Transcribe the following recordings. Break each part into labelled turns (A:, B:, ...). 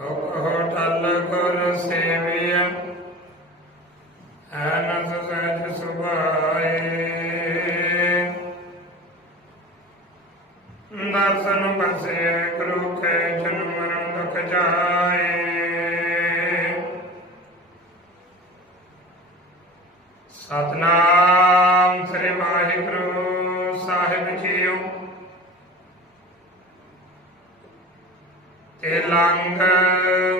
A: Hotel ਗੁਰ ਸੇਵਿਆ ਅਨੰਦ ਸਹਿਜ ਸੁਭਾਏ। ਦਰਸ਼ਨ ਬਸੇ ਗੁਰੂ ਕੇ ਜਨਮ ਮਰਨ ਦੁਖ ਜਾਏ। ਸਤਨਾਮ ਸ੍ਰੀ ਵਾਹਿਗੁਰੂ ਸਾਹਿਬ ਜੀਓ। ਤੇ ਲੰਗ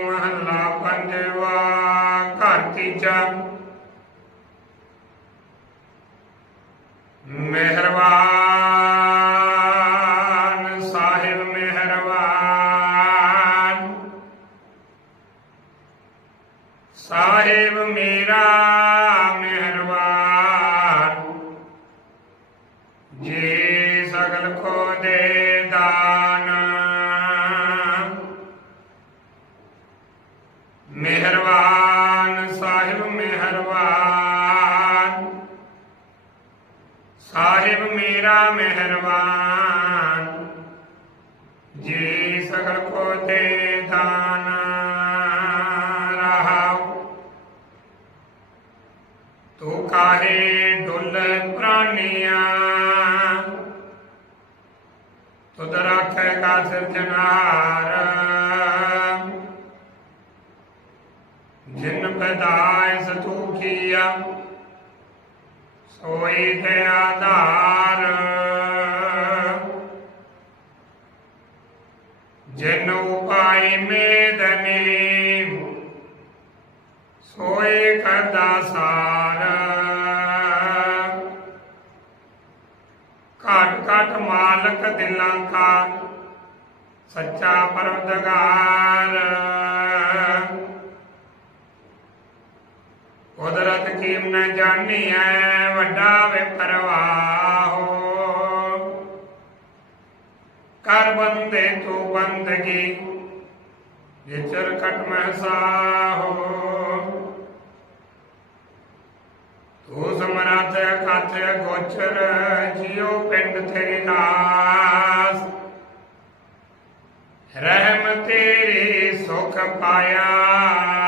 A: ਮਹੱਲਾ ਪੰਜਵਾ, ਘਰ ਤੀਜਾ ਮਿਹਰਬਾਨ, ਸਾਹਿਬ ਮਿਹਰਬਾਨ। ਸਾਹਿਬ ਮੇਰਾ ਮਿਹਰਬਾਨ। ਜੇ ਸਗਲ ਕੋ ਦੇ ਮਿਹਰਬਾਨ ਸਾਹਿਬ ਮਿਹਰਬਾਨ ਸਾਹਿਬ ਮੇਰਾ ਮਿਹਰਬਾਨ ਜੀ ਸਗਲ ਕੋ ਤੇ ਦਾਨ ਰਹਾਉ ਤੂੰ ਕਾਹੇ ਡੁੱਲ ਪ੍ਰਾਨੀਆਂ ਤੁਧ ਰੱਖੇਗਾ ਸਿਰਜਣਹਾਰ ਜਿਨ ਕੀਆ ਸੋਈ ਤੇ ਆਧਾਰ। ਜਿਨ ਉਪਾਈ ਮੇਦਨੀ, ਸੋਈ ਕਰਦਾ ਸਾਰ। ਘਟ ਘਟ ਮਾਲਕ ਦਿਲਾਂ ਕਾ, ਸੱਚਾ ਪਰਵਦਗਾਰ ਕੁਦਰਤ ਕੀਮ ਨ ਜਾਣੀਐ, ਵੱਡਾ ਵੇ ਕਰ ਬੰਦੇ ਤੂੰ ਬੰਦਗੀ, ਵਿਚਰ ਕਟ ਮਹਸਾਹੋ ਤੂੰ ਸਮਰਾਤ ਕਥ ਗੋਚਰ, ਜਿਉ ਪਿੰਡ ਤੇਰੀ ਦਾਸ। ਰਹਿਮ ਤੇਰੀ ਸੁਖ ਪਾਇਆ।